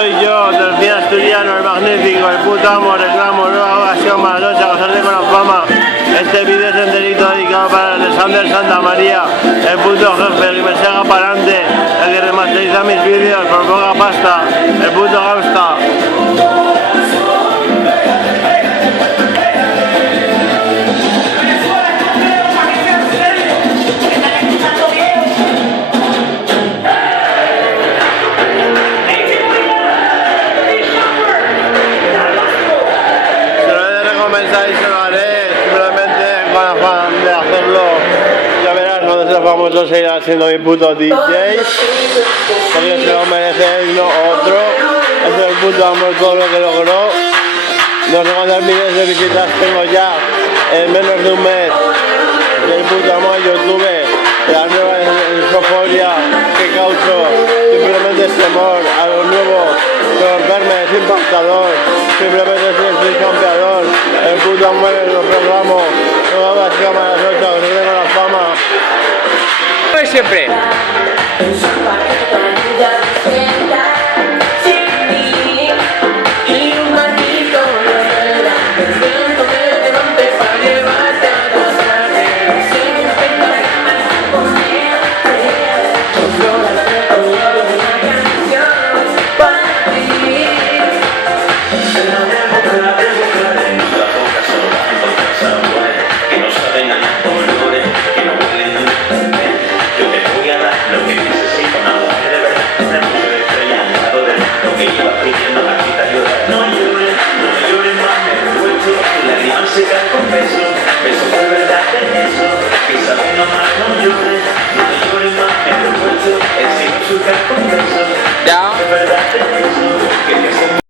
soy yo, del cine asturiano, el magnífico, el puto amo, reclamo, nueva ocasión, maravillosa, casarse con la fama. Este vídeo es enterito dedicado para Alexander Santa María, el puto jefe, el que me siga para adelante, el que remasteriza mis vídeos por poca pasta, el puto gangsta. Y se lo haré simplemente con afán de hacerlo. Ya verás cuando sea famoso seguirá siendo mi puto DJ, porque se lo merece él, no otro. Es el puto amor todo lo que logró. No sé cuántas miles de visitas tengo ya en menos de un mes. El puto amor a YouTube, la nueva euforia que causó, simplemente este amor a lo nuevo, por verme es impactador, simplemente soy campeador, el puto amor en los programas, todas las cámaras 8, que se den la fama. Siempre.